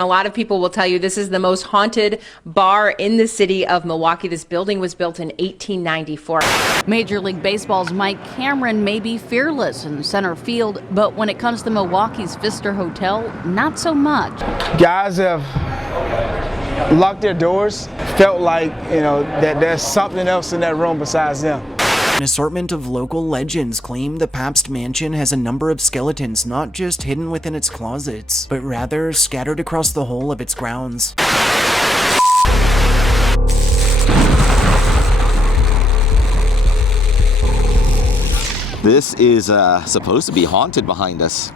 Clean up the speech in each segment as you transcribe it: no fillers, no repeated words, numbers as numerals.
A lot of people will tell you this is the most haunted bar in the city of Milwaukee. This building was built in 1894. Major League Baseball's Mike Cameron may be fearless in center field, but when it comes to Milwaukee's Pfister Hotel, not so much. Guys have locked their doors, felt like, that there's something else in that room besides them. An assortment of local legends claim the Pabst Mansion has a number of skeletons not just hidden within its closets, but rather scattered across the whole of its grounds. This is supposed to be haunted behind us.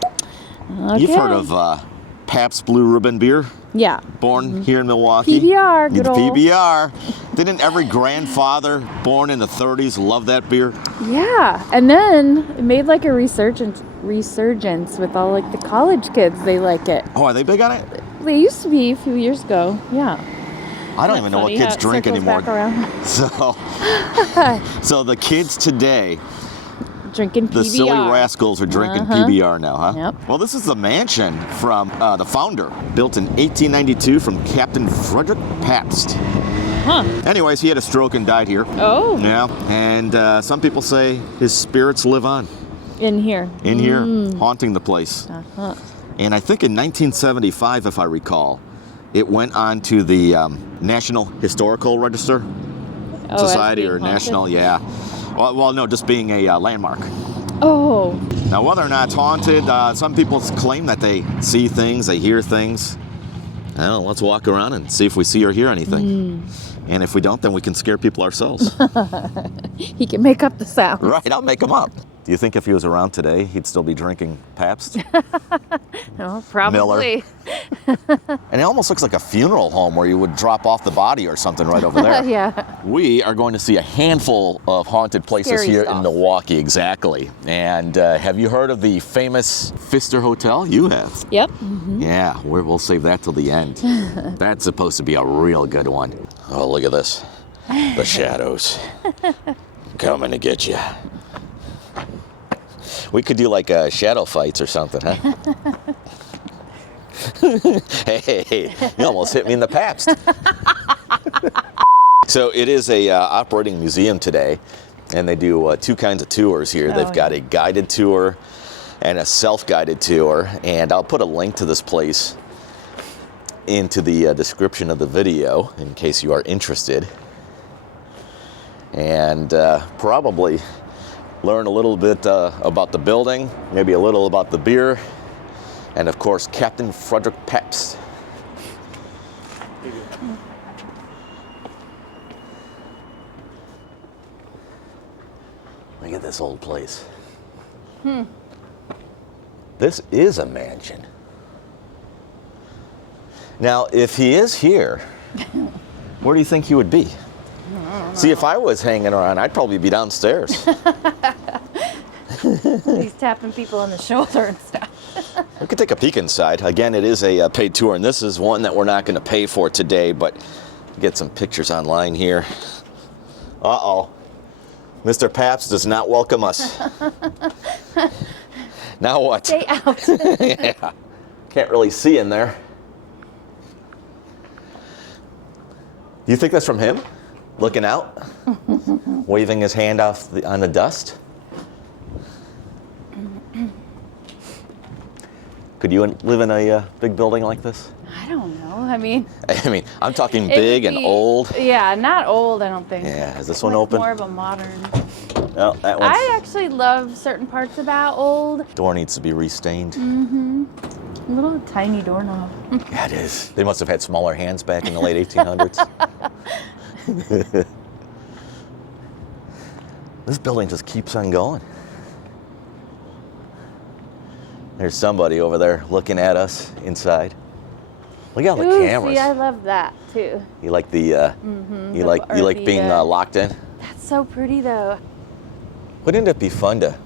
Okay. You've heard of Pabst Blue Ribbon beer? Yeah. Born here in Milwaukee. PBR, good old. PBR. Didn't every grandfather born in the 30s love that beer? Yeah, and then it made like a resurgence with all like the college kids. They like it. Oh, are they big on it? They used to be a few years ago. Yeah. I don't even know what kids drink anymore. Back around. So the kids today, drinking PBR. The silly rascals are drinking PBR now, huh? Yep. Well, this is the mansion from the founder, built in 1892 from Captain Frederick Pabst. Huh. Anyways, he had a stroke and died here. Oh. Yeah, and some people say his spirits live on. In here. In here, haunting the place. Uh-huh. And I think in 1975, if I recall, it went on to the National Historical Register Society or haunted? National, yeah. Well, no, just being a landmark. Oh. Now, whether or not it's haunted, some people claim that they see things, they hear things. I don't know, let's walk around and see if we see or hear anything. And if we don't, then we can scare people ourselves. He can make up the sound. Right, I'll make them up. Do you think if he was around today, he'd still be drinking Pabst? No, probably. And it almost looks like a funeral home where you would drop off the body or something right over there. Yeah. We are going to see a handful of haunted places Scary here stuff. in Milwaukee, exactly. And have you heard of the famous Pfister Hotel? You have. Yep. Yeah, we'll save that till the end. That's supposed to be a real good one. Oh, look at this. The shadows coming to get you. We could do like shadow fights or something, huh? Hey, you almost hit me in the Pabst. So it is a operating museum today, and they do two kinds of tours here. They've got a guided tour and a self-guided tour, and I'll put a link to this place into the description of the video in case you are interested. And probably learn a little bit about the building, maybe a little about the beer, and of course, Captain Frederick Pabst. Look at this old place. This is a mansion. Now, if he is here, where do you think he would be? See, if I was hanging around, I'd probably be downstairs. He's tapping people on the shoulder and stuff. We could take a peek inside. Again, it is a paid tour, and this is one that we're not going to pay for today, but get some pictures online here. Uh-oh. Mr. Pabst does not welcome us. Now what? Stay out. Yeah. Can't really see in there. Do you think that's from him? Looking out? Waving his hand off on the dust? Could you live in a big building like this? I don't know. I mean, I'm talking big and old. Yeah, not old, I don't think. Yeah, is this one Like open? More of a modern. Oh, that one's... I actually love certain parts about old. Door needs to be restained. A little tiny doorknob. Yeah, it is. They must have had smaller hands back in the late 1800s. This building just keeps on going. There's somebody over there looking at us inside. Look at all the cameras. See, I love that too. You like the you like being locked in? That's so pretty though. Wouldn't it be fun to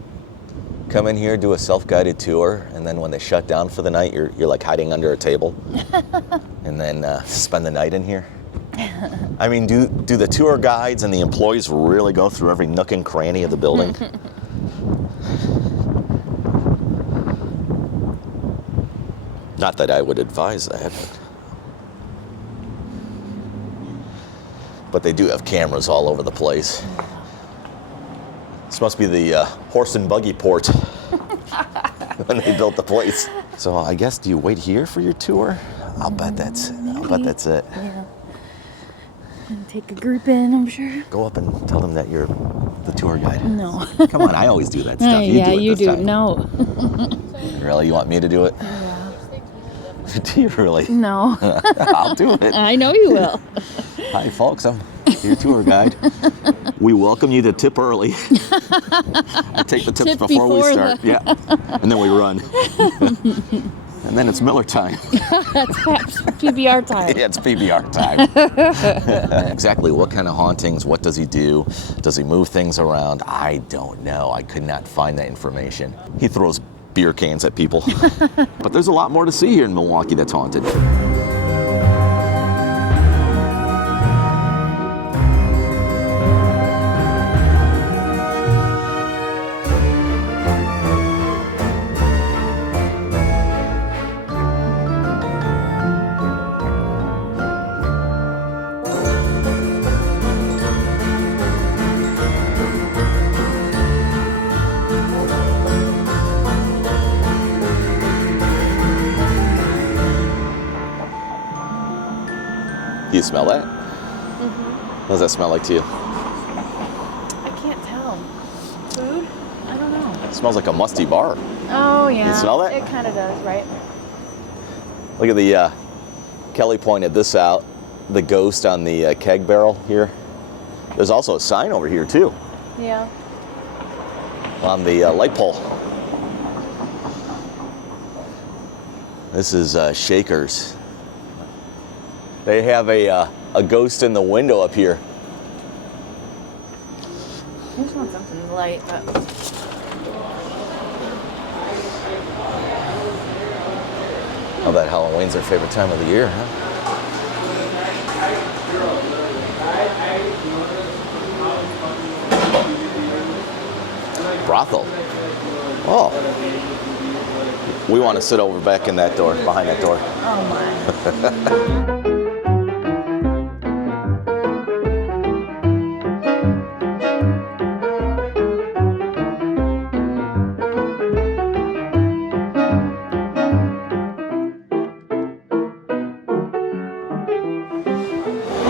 come in here, do a self-guided tour, and then when they shut down for the night, you're like hiding under a table, and then spend the night in here? I mean, do the tour guides and the employees really go through every nook and cranny of the building? Not that I would advise that. But But they do have cameras all over the place. This must be the horse and buggy port when they built the place. So I guess, do you wait here for your tour? I'll bet that's it. Yeah. And take a group in, I'm sure. Go up and tell them that you're the tour guide. No. Come on, I always do that stuff. Yeah, You you do it this do. time. No. Really? You want me to do it? Yeah. Do you really? No. I'll do it. I know you will. Hi, folks. I'm your tour guide. We welcome you to tip early. I take the tips Tip before we before start. Yeah. And then we run. And then it's Miller time. That's perhaps PBR time. Yeah, it's PBR time. Exactly what kind of hauntings, what does he do? Does he move things around? I don't know. I could not find that information. He throws beer cans at people. But there's a lot more to see here in Milwaukee that's haunted. Do you smell that? What does that smell like to you? I can't tell. Food? I don't know. It smells like a musty bar. Oh, yeah. You smell that? It kind of does, right? Look at the, Kelly pointed this out, the ghost on the keg barrel here. There's also a sign over here too, Yeah. on the light pole. This is Shakers. They have a ghost in the window up here. I just want something light, but... I bet Halloween's their favorite time of the year, huh? Brothel. Oh. We want to sit over back in that door, behind that door. Oh, my.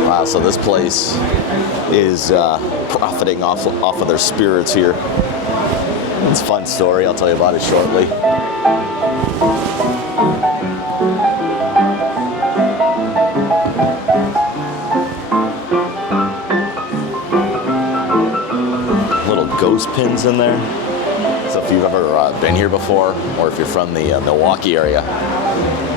Wow, so this place is profiting off of their spirits here. It's a fun story. I'll tell you about it shortly. Little ghost pins in there. So if you've ever been here before, or if you're from the Milwaukee area,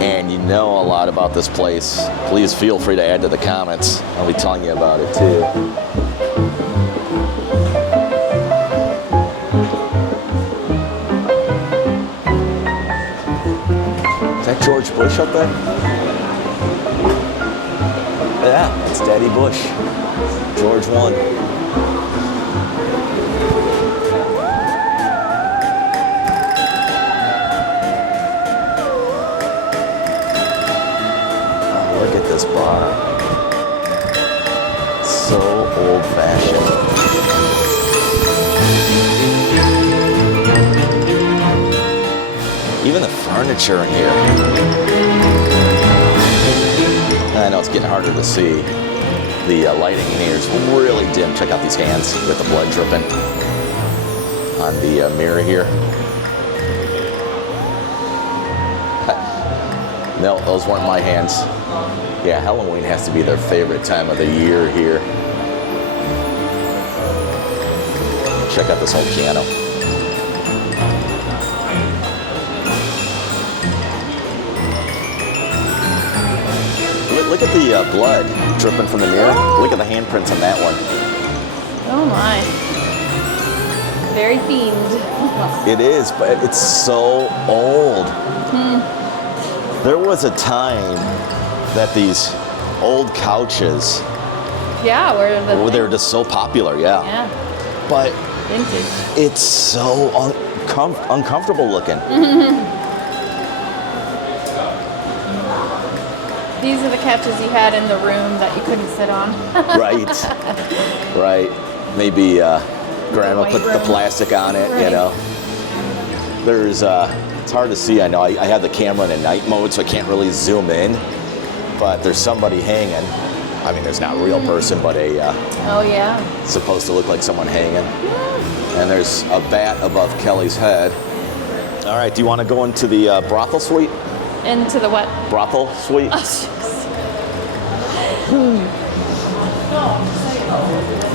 and you know a lot about this place, please feel free to add to the comments. I'll be telling you about it too. Is that George Bush up there? Yeah, it's Daddy Bush. George 1. Look at this bar. So old-fashioned. Even the furniture in here. I know it's getting harder to see. The lighting in here is really dim. Check out these hands with the blood dripping on the mirror here. No, those weren't my hands. Yeah, Halloween has to be their favorite time of the year here. Check out this whole piano. Look at the blood dripping from the mirror. Look at the handprints on that one. Oh, my. Very themed. It is, but it's so old. There was a time that these old couches, Yeah, they were just so popular, yeah. Yeah, But vintage. it's so uncomfortable looking. These are the couches you had in the room that you couldn't sit on. Right. Maybe Grandma put the plastic on it, you know. There's, it's hard to see. I know I have the camera in a night mode, so I can't really zoom in. But there's somebody hanging. I mean, there's not a real person, but a Oh yeah. supposed to look like someone hanging. And there's a bat above Kelly's head. All right, do you want to go into the brothel suite? Into the what? Brothel suite?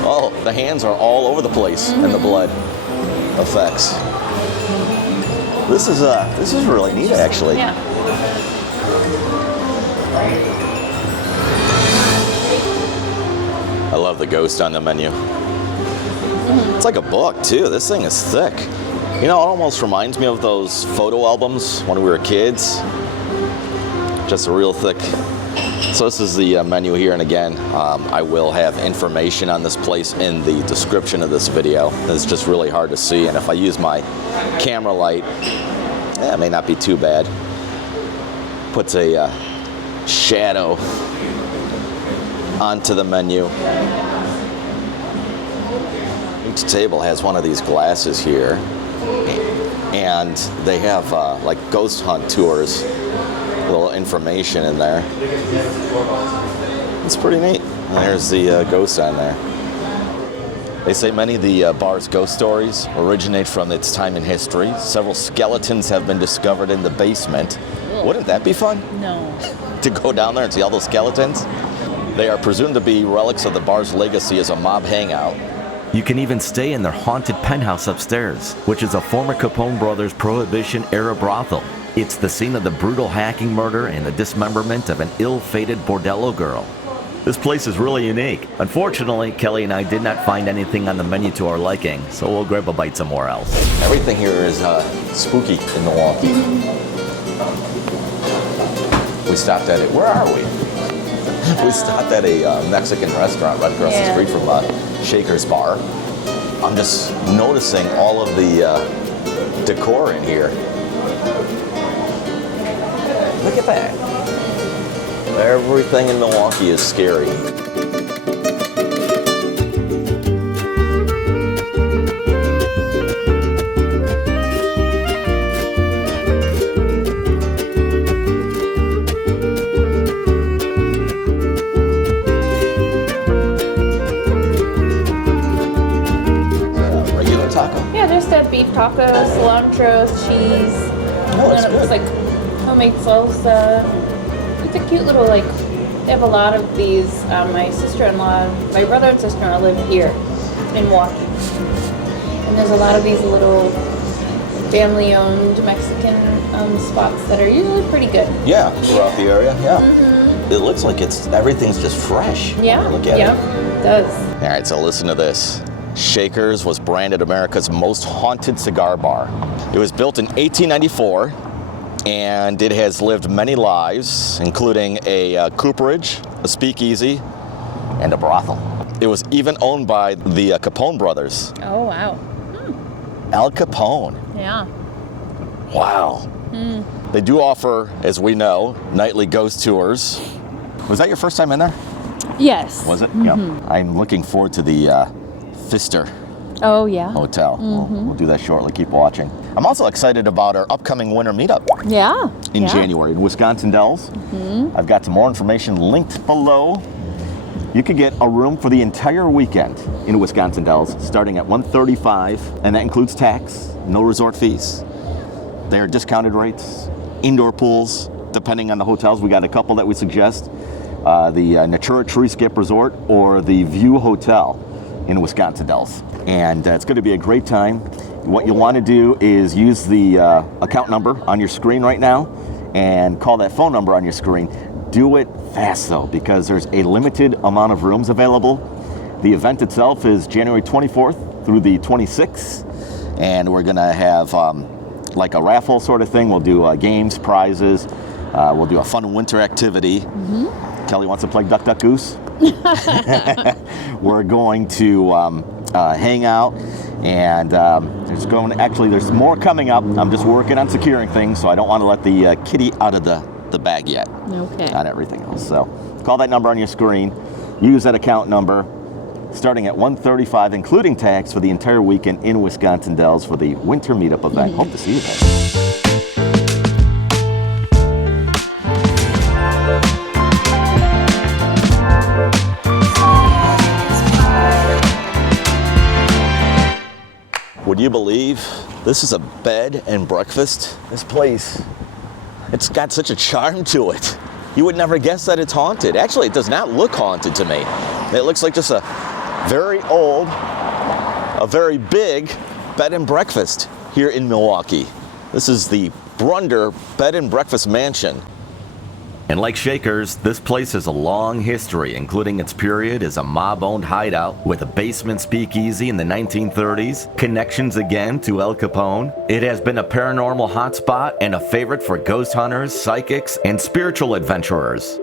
Oh, the hands are all over the place and the blood effects. This is really neat, actually. Yeah. I love the ghost on the menu. It's like a book, too. This thing is thick. You know, it almost reminds me of those photo albums when we were kids. Just a real thick. So this is the menu here, and again, I will have information on this place in the description of this video. It's just really hard to see, and if I use my camera light, it may not be too bad. Puts a shadow onto the menu. Each table has one of these glasses here, and they have like ghost hunt tours, a little information in there. It's pretty neat. And there's the ghost on there. They say many of the bar's ghost stories originate from its time in history. Several skeletons have been discovered in the basement. Wouldn't that be fun? No. To go down there and see all those skeletons? They are presumed to be relics of the bar's legacy as a mob hangout. You can even stay in their haunted penthouse upstairs, which is a former Capone brothers Prohibition-era brothel. It's the scene of the brutal hacking murder and the dismemberment of an ill-fated bordello girl. This place is really unique. Unfortunately, Kelly and I did not find anything on the menu to our liking, so we'll grab a bite somewhere else. Everything here is spooky in Milwaukee. We stopped at it. Where are we? We stopped at a Mexican restaurant right across the street from Shaker's Bar. I'm just noticing all of the decor in here. Look at that. Everything in Milwaukee is scary. Regular taco? Yeah, there's that beef taco, cilantro, cheese. Oh, and that's then it looks good. like homemade salsa. It's a cute little, like, they have a lot of these. My sister-in-law, my brother and sister-in-law live here in Milwaukee. And there's a lot of these little family-owned Mexican spots that are usually pretty good. Yeah, throughout the area, yeah. It looks like everything's just fresh. Yeah, Look at yeah, it. it does. All right, so listen to this. Shaker's was branded America's most haunted cigar bar. It was built in 1894, and it has lived many lives, including a cooperage, a speakeasy, and a brothel. It was even owned by the Capone brothers. Oh, wow. Al Capone. Yeah. Wow. They do offer, as we know, nightly ghost tours. Was that your first time in there? Yes. Was it? Yeah. I'm looking forward to the Pfister Oh, yeah. Hotel. We'll do that shortly. Keep watching. I'm also excited about our upcoming winter meetup Yeah. in January in Wisconsin Dells. I've got some more information linked below. You could get a room for the entire weekend in Wisconsin Dells starting at $135, and that includes tax, no resort fees. They are discounted rates, indoor pools, depending on the hotels. We got a couple that we suggest. The Natura Treescape Resort or the Vue Hotel in Wisconsin Dells. And it's going to be a great time. What you'll want to do is use the account number on your screen right now and call that phone number on your screen. Do it fast though, because there's a limited amount of rooms available. The event itself is January 24th through the 26th, and we're going to have like a raffle sort of thing. We'll do games, prizes. We'll do a fun winter activity. Kelly wants to play Duck, Duck, Goose. We're going to hang out, and there's more coming up. I'm just working on securing things, so I don't want to let the kitty out of the the bag yet Okay. on everything else. So call that number on your screen. Use that account number starting at $135, including tax, for the entire weekend in Wisconsin Dells for the winter meetup event. Hope to see you there. Would you believe this is a bed and breakfast? This place, it's got such a charm to it. You would never guess that it's haunted. Actually, it does not look haunted to me. It looks like just a very old, a very big bed and breakfast here in Milwaukee. This is the Brumnder Bed and Breakfast Mansion. And like Shakers, this place has a long history, including its period as a mob-owned hideout with a basement speakeasy in the 1930s, connections again to El Capone. It has been a paranormal hotspot and a favorite for ghost hunters, psychics, and spiritual adventurers.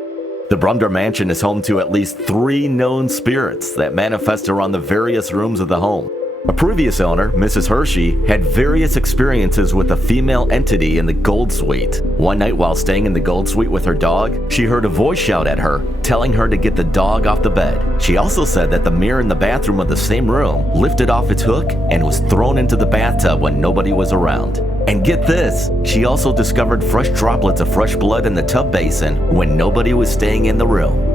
The Brumnder Mansion is home to at least 3 known spirits that manifest around the various rooms of the home. A previous owner, Mrs. Hershey, had various experiences with a female entity in the Gold Suite. One night while staying in the Gold Suite with her dog, she heard a voice shout at her, telling her to get the dog off the bed. She also said that the mirror in the bathroom of the same room lifted off its hook and was thrown into the bathtub when nobody was around. And get this, she also discovered fresh droplets of fresh blood in the tub basin when nobody was staying in the room.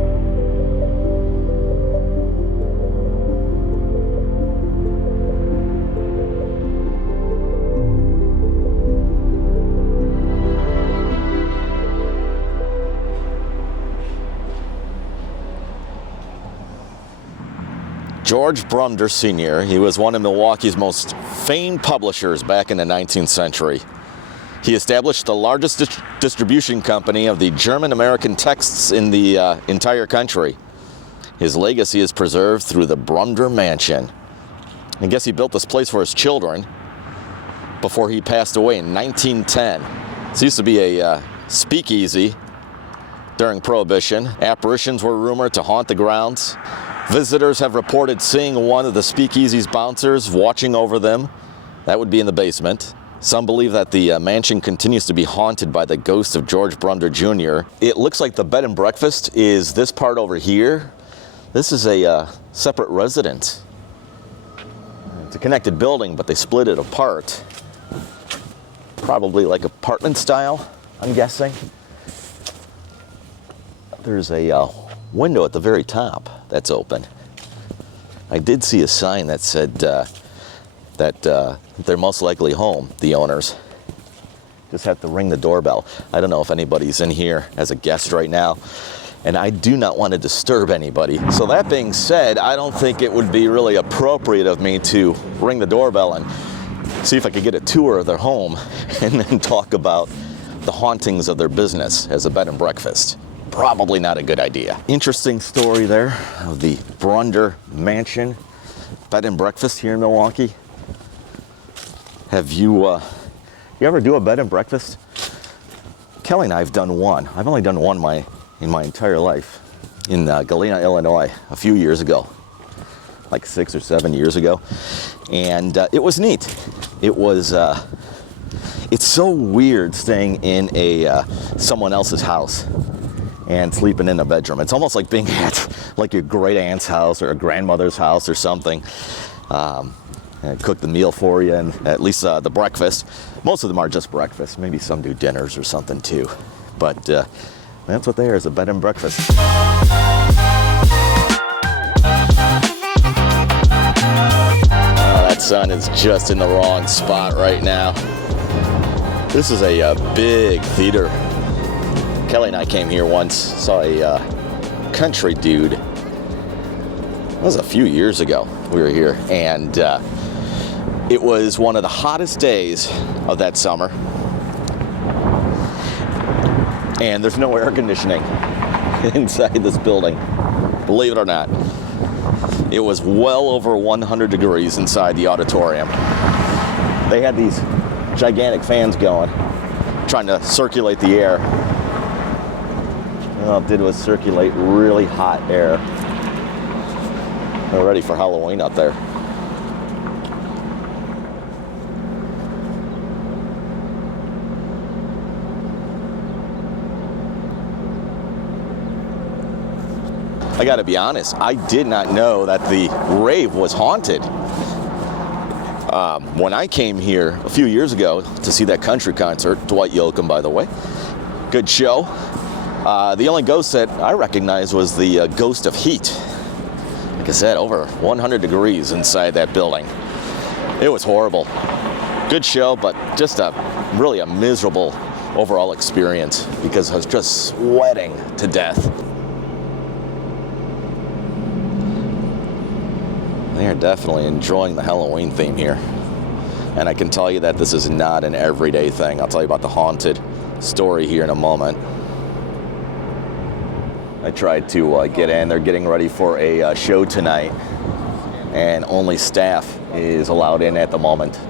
George Brumnder Sr., he was one of Milwaukee's most famed publishers back in the 19th century. He established the largest distribution company of the German-American texts in the entire country. His legacy is preserved through the Brumnder Mansion. I guess he built this place for his children before he passed away in 1910. This used to be a speakeasy during Prohibition. Apparitions were rumored to haunt the grounds. Visitors have reported seeing one of the speakeasy's bouncers watching over them. That would be in the basement. Some believe that the mansion continues to be haunted by the ghost of George Brumnder Jr. It looks like the bed and breakfast is this part over here. This is a separate residence. It's a connected building, but they split it apart. Probably like apartment style, I'm guessing. There's a window at the very top that's open. I did see a sign that said that they're most likely home, the owners. Just have to ring the doorbell. I don't know if anybody's in here as a guest right now, and I do not want to disturb anybody. So that being said, I don't think it would be really appropriate of me to ring the doorbell and see if I could get a tour of their home and then talk about the hauntings of their business as a bed and breakfast. Probably not a good idea. Interesting story there of the Brumnder Mansion bed and breakfast here in Milwaukee. Have you ever do a bed and breakfast? Kelly and I have done one. I've only done one in my entire life in Galena, Illinois, a few years ago, like 6 or 7 years ago, and it was neat. It was. It's so weird staying in someone else's house and sleeping in a bedroom. It's almost like being at like your great aunt's house or a grandmother's house or something. And cook the meal for you, and at least the breakfast. Most of them are just breakfast. Maybe some do dinners or something too. But that's what they are, is a bed and breakfast. That sun is just in the wrong spot right now. This is a big theater. Kelly and I came here once, saw a country dude. It was a few years ago we were here, and it was one of the hottest days of that summer. And there's no air conditioning inside this building, believe it or not. It was well over 100 degrees inside the auditorium. They had these gigantic fans going, trying to circulate the air. All it did was circulate really hot air. We're ready for Halloween out there. I gotta be honest, I did not know that the Rave was haunted. When I came here a few years ago to see that country concert, Dwight Yoakam, by the way, good show. The only ghost that I recognized was the ghost of heat. Like I said, over 100 degrees inside that building. It was horrible. Good show, but just really a miserable overall experience because I was just sweating to death. They are definitely enjoying the Halloween theme here. And I can tell you that this is not an everyday thing. I'll tell you about the haunted story here in a moment. I tried to get in. They're getting ready for a show tonight, and only staff is allowed in at the moment.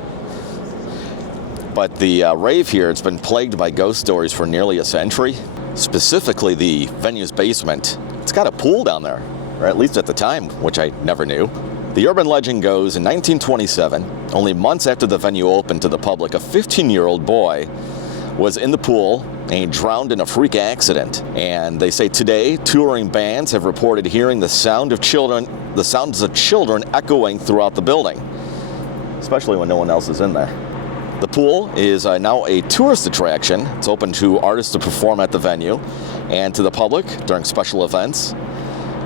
But the Rave here, it's been plagued by ghost stories for nearly a century. Specifically, the venue's basement. It's got a pool down there, or at least at the time, which I never knew. The urban legend goes, in 1927, only months after the venue opened to the public, a 15-year-old boy was in the pool and he drowned in a freak accident. And they say today, touring bands have reported hearing the sounds of children echoing throughout the building, especially when no one else is in there. The pool is now a tourist attraction. It's open to artists to perform at the venue and to the public during special events.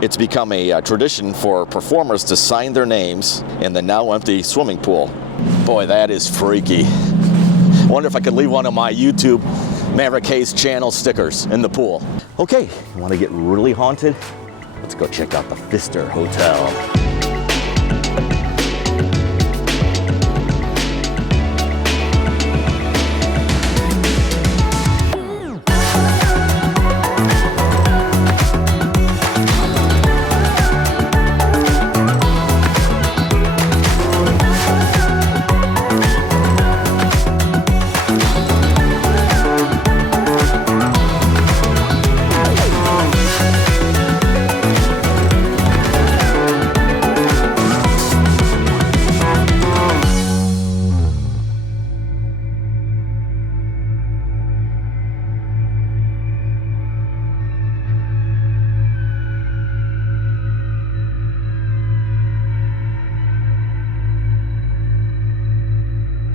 It's become a tradition for performers to sign their names in the now empty swimming pool. Boy, that is freaky. I wonder if I could leave one of my YouTube Maverick Hayes channel stickers in the pool. Okay, you want to get really haunted? Let's go check out the Pfister Hotel.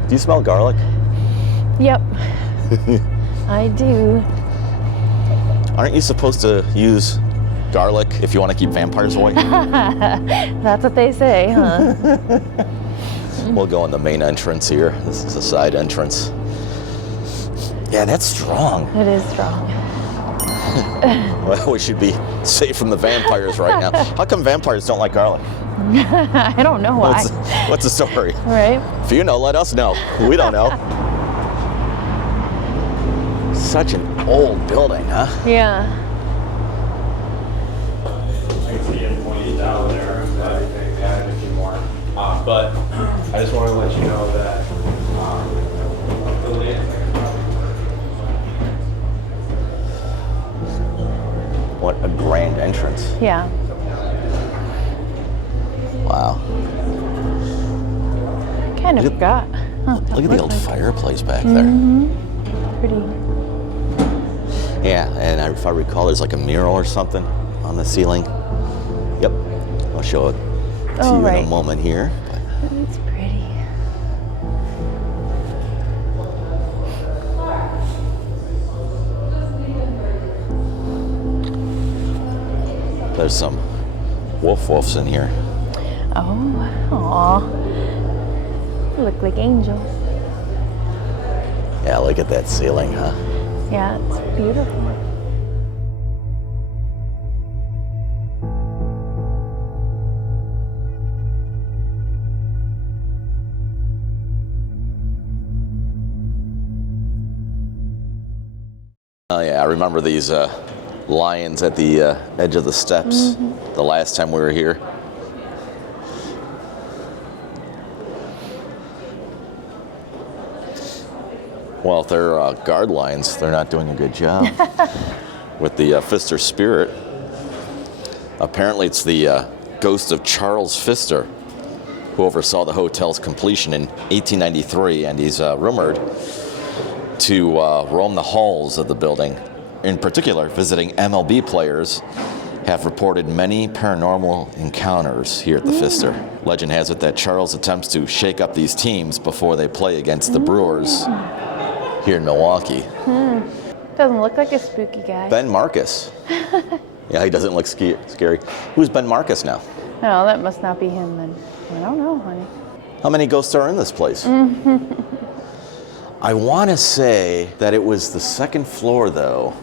Do you smell garlic? Yep. I do. Aren't you supposed to use garlic if you want to keep vampires away? That's what they say, huh? We'll go in the main entrance here. This is a side entrance. Yeah, that's strong. It is strong. Well, we should be safe from the vampires right now. How come vampires don't like garlic? I don't know why. What's the story? Right? If you know, let us know. We don't know. Such an old building, huh? Yeah. I can see it pointing down there, but add a few more. But I just want to let you know that What a grand entrance. Yeah. Wow. Kind of forgot. Huh, Look at the old fireplace back there. Pretty. Yeah, and if I recall, there's like a mural or something on the ceiling. Yep. I'll show it to you in a moment here. It's pretty. There's some wolves in here. Oh, aw. Look like angels. Yeah, look at that ceiling, huh? Yeah, it's beautiful. Oh yeah, I remember these lions at the edge of the steps the last time we were here. Well, if they're guard lions, they're not doing a good job with the Pfister spirit. Apparently it's the ghost of Charles Pfister, who oversaw the hotel's completion in 1893, and he's rumored to roam the halls of the building, in particular visiting MLB players have reported many paranormal encounters here at the Pfister. Legend has it that Charles attempts to shake up these teams before they play against the Brewers here in Milwaukee. Doesn't look like a spooky guy. Ben Marcus. Yeah, he doesn't look scary. Who's Ben Marcus now? No, that must not be him then. I don't know, honey. How many ghosts are in this place? I want to say that it was the second floor, though,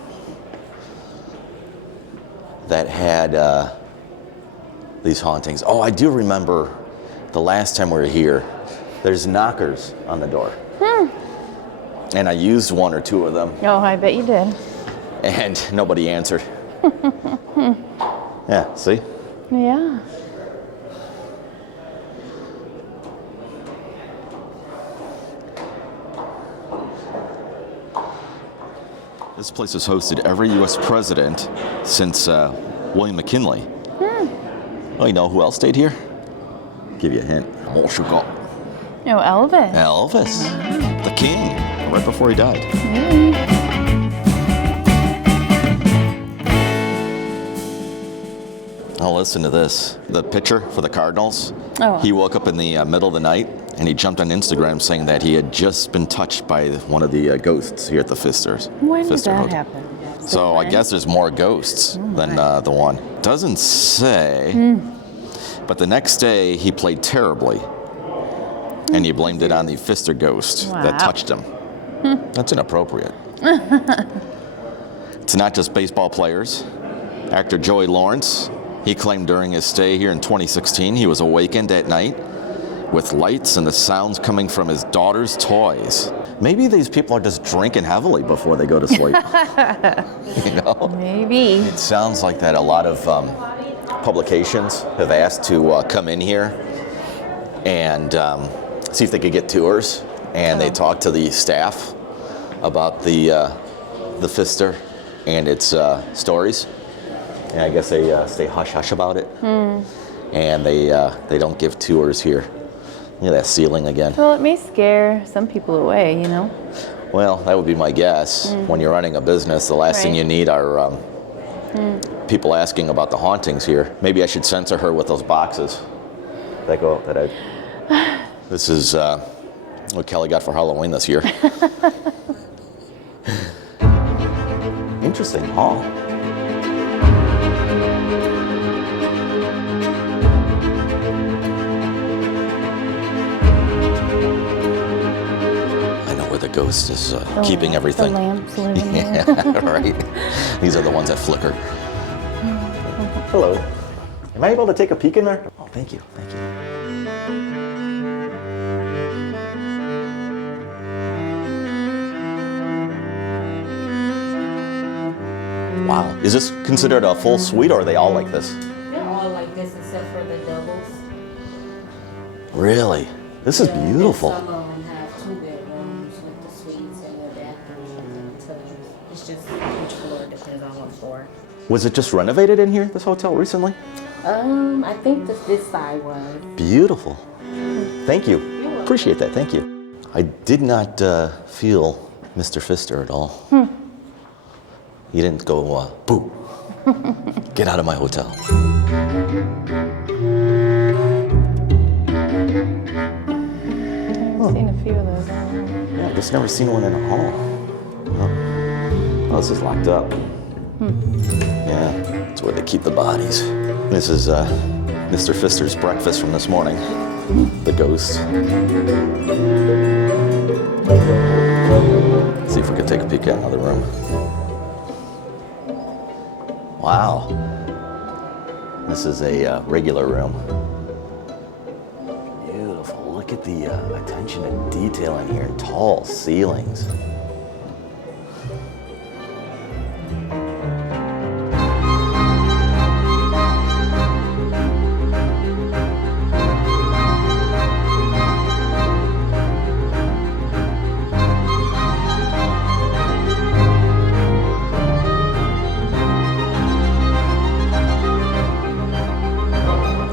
that had these hauntings. Oh, I do remember the last time we were here, there's knockers on the door. And I used one or two of them. Oh, I bet you did. And nobody answered. Yeah, see? Yeah. This place has hosted every U.S. president since William McKinley. Oh, you know who else stayed here? Give you a hint. Oh, sugar. Oh, Elvis. Elvis, the king, right before he died. Oh, listen to this. The pitcher for the Cardinals, he woke up in the middle of the night and he jumped on Instagram saying that he had just been touched by one of the ghosts here at the Pfisters. When did that Hotel. happen? So I guess there's more ghosts than the one. Doesn't say, but the next day he played terribly and he blamed it on the Pfister ghost that touched him. That's inappropriate. It's not just baseball players. Actor Joey Lawrence, he claimed during his stay here in 2016 he was awakened at night with lights and the sounds coming from his daughter's toys. Maybe these people are just drinking heavily before they go to sleep. You know? Maybe. It sounds like that a lot of publications have asked to come in here and see if they could get tours. And they talk to the staff about the Pfister and its stories. And I guess they stay hush-hush about it. And they don't give tours here. Look at that ceiling again. Well, it may scare some people away, you know? Well, that would be my guess. When you're running a business, the last thing you need are people asking about the hauntings here. Maybe I should censor her with those boxes that go that I. This is what Kelly got for Halloween this year. Interesting hall. The ghost is keeping everything. The lamps living there. Yeah, right. These are the ones that flicker. Hello. Am I able to take a peek in there? Oh, thank you. Thank you. Wow. Is this considered a full suite or are they all like this? They're all like this except for the doubles. Really? This is beautiful. Some of them have 2 bedrooms with the suites and the bathroom. So it's just each floor depends on what floor. Was it just renovated in here, this hotel, recently? I think this side was. Beautiful. Thank you. Appreciate that. Thank you. I did not feel Mr. Pfister at all. You didn't go, boo. Get out of my hotel. I've seen a few of those. Yeah, I've just never seen one in a hall. Oh, this is locked up. Yeah, it's where they keep the bodies. This is Mr. Pfister's breakfast from this morning. The ghost. Let's see if we can take a peek at another room. Wow. This is a regular room. Beautiful. Look at the attention to detail in here. Tall ceilings.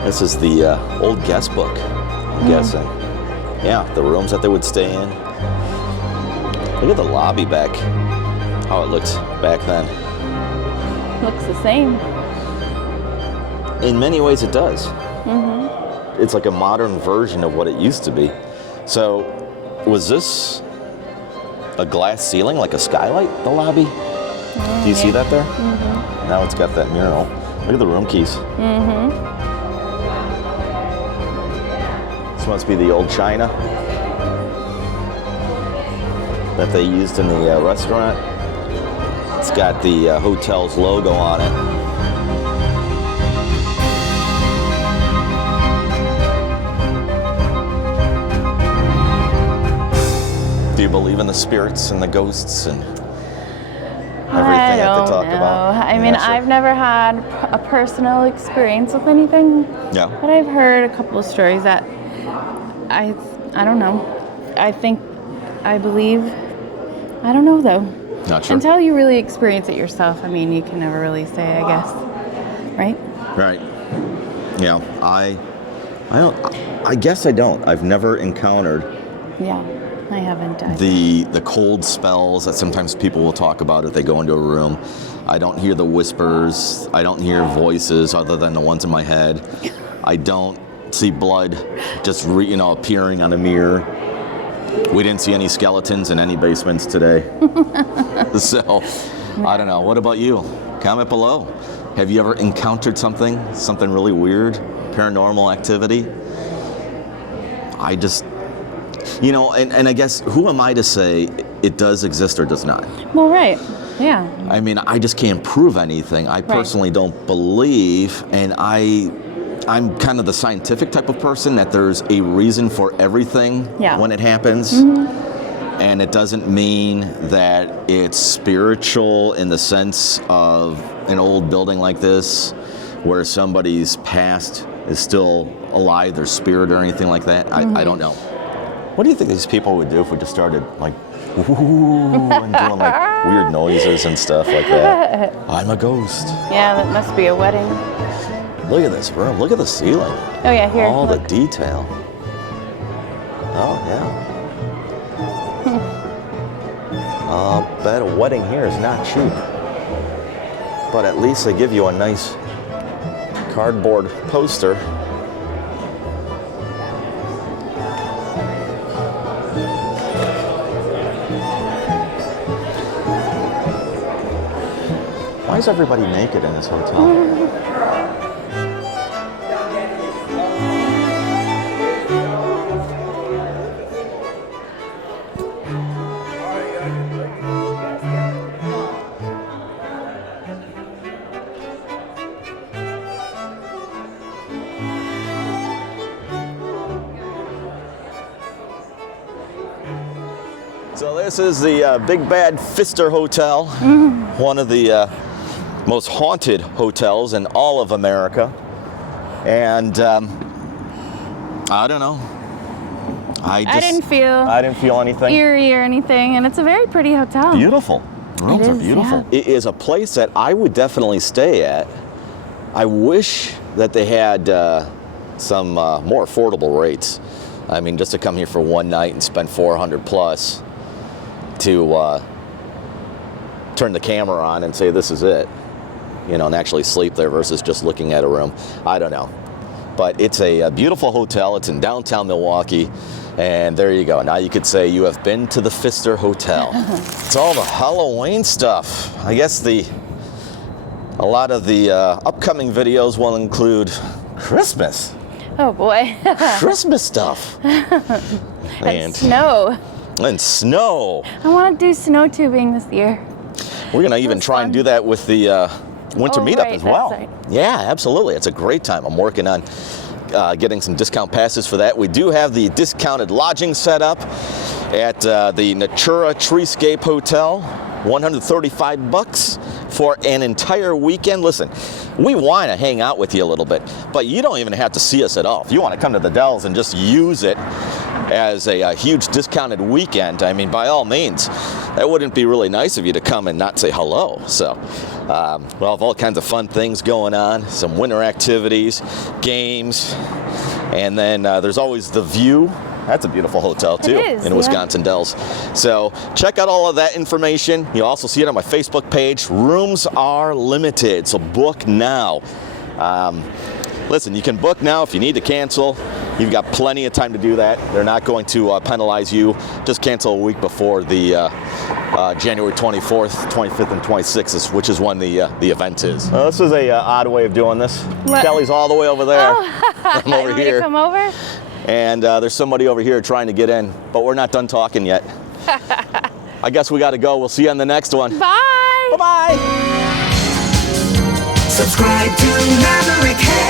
This is the old guest book, I'm guessing. Yeah, the rooms that they would stay in. Look at the lobby back, how it looked back then. Looks the same. in many ways it does. It's like a modern version of what it used to be. So, was this a glass ceiling, like a skylight, the lobby? Do you see that there? Now it's got that mural. Look at the room keys. This must be the old china that they used in the restaurant. It's got the hotel's logo on it. Do you believe in the spirits and the ghosts and everything that they talk about? I mean, I've never had a personal experience with anything. Yeah. But I've heard a couple of stories that I don't know. I believe. I don't know though. Not sure. Until you really experience it yourself, I mean, you can never really say, I guess. Right? Right. Yeah. I guess I don't. I've never encountered Yeah. I haven't. the cold spells that sometimes people will talk about if they go into a room. I don't hear the whispers. I don't hear voices other than the ones in my head. I don't see blood just appearing on a mirror. We didn't see any skeletons in any basements today. So, I don't know. What about you? Comment below. Have you ever encountered something really weird, paranormal activity? I just, and I guess, who am I to say it does exist or does not? Well, right. Yeah. I mean, I just can't prove anything. I personally don't believe, and I'm kind of the scientific type of person that there's a reason for everything when it happens. And it doesn't mean that it's spiritual in the sense of an old building like this where somebody's past is still alive, their spirit or anything like that. I don't know. What do you think these people would do if we just started like, ooh, and doing like weird noises and stuff like that? I'm a ghost. Yeah, that must be a wedding. Look at this room. Look at the ceiling. Oh yeah, here. All the detail. Oh yeah. Bet a wedding here is not cheap. But at least they give you a nice cardboard poster. Why is everybody naked in this hotel? So this is the Big Bad Pfister Hotel, one of the most haunted hotels in all of America. And I don't know. I didn't feel anything eerie or anything, and it's a very pretty hotel. Beautiful. Rooms are beautiful. Yeah. It is a place that I would definitely stay at. I wish that they had some more affordable rates. I mean, just to come here for one night and spend $400 plus to turn the camera on and say this is it, and actually sleep there versus just looking at a room. I don't know. But it's a beautiful hotel. It's in downtown Milwaukee. And there you go. Now you could say you have been to the Pfister Hotel. It's all the Halloween stuff. I guess a lot of the upcoming videos will include Christmas. Oh boy. Christmas stuff. And snow. And snow. I want to do snow tubing this year. We're going to even try and do that with the winter meetup as well. Right. Yeah, absolutely. It's a great time. I'm working on getting some discount passes for that. We do have the discounted lodging set up at the Natura Treescape Hotel. $135 for an entire weekend. Listen, we want to hang out with you a little bit, but you don't even have to see us at all. If you want to come to the Dells and just use it as a huge discounted weekend, I mean, by all means, that wouldn't be really nice of you to come and not say hello. So we'll have all kinds of fun things going on, some winter activities, games, and then there's always the Vue. That's a beautiful hotel too in Wisconsin Dells. So check out all of that information. You'll also see it on my Facebook page. Rooms are limited, so book now. Listen, you can book now if you need to cancel. You've got plenty of time to do that. They're not going to penalize you. Just cancel a week before the January 24th, 25th, and 26th, which is when the event is. This is a odd way of doing this. What? Kelly's all the way over there. I'm over here. Come over? And there's somebody over here trying to get in, but we're not done talking yet. I guess we got to go. We'll see you on the next one. Bye. Bye-bye. Subscribe to Maverick.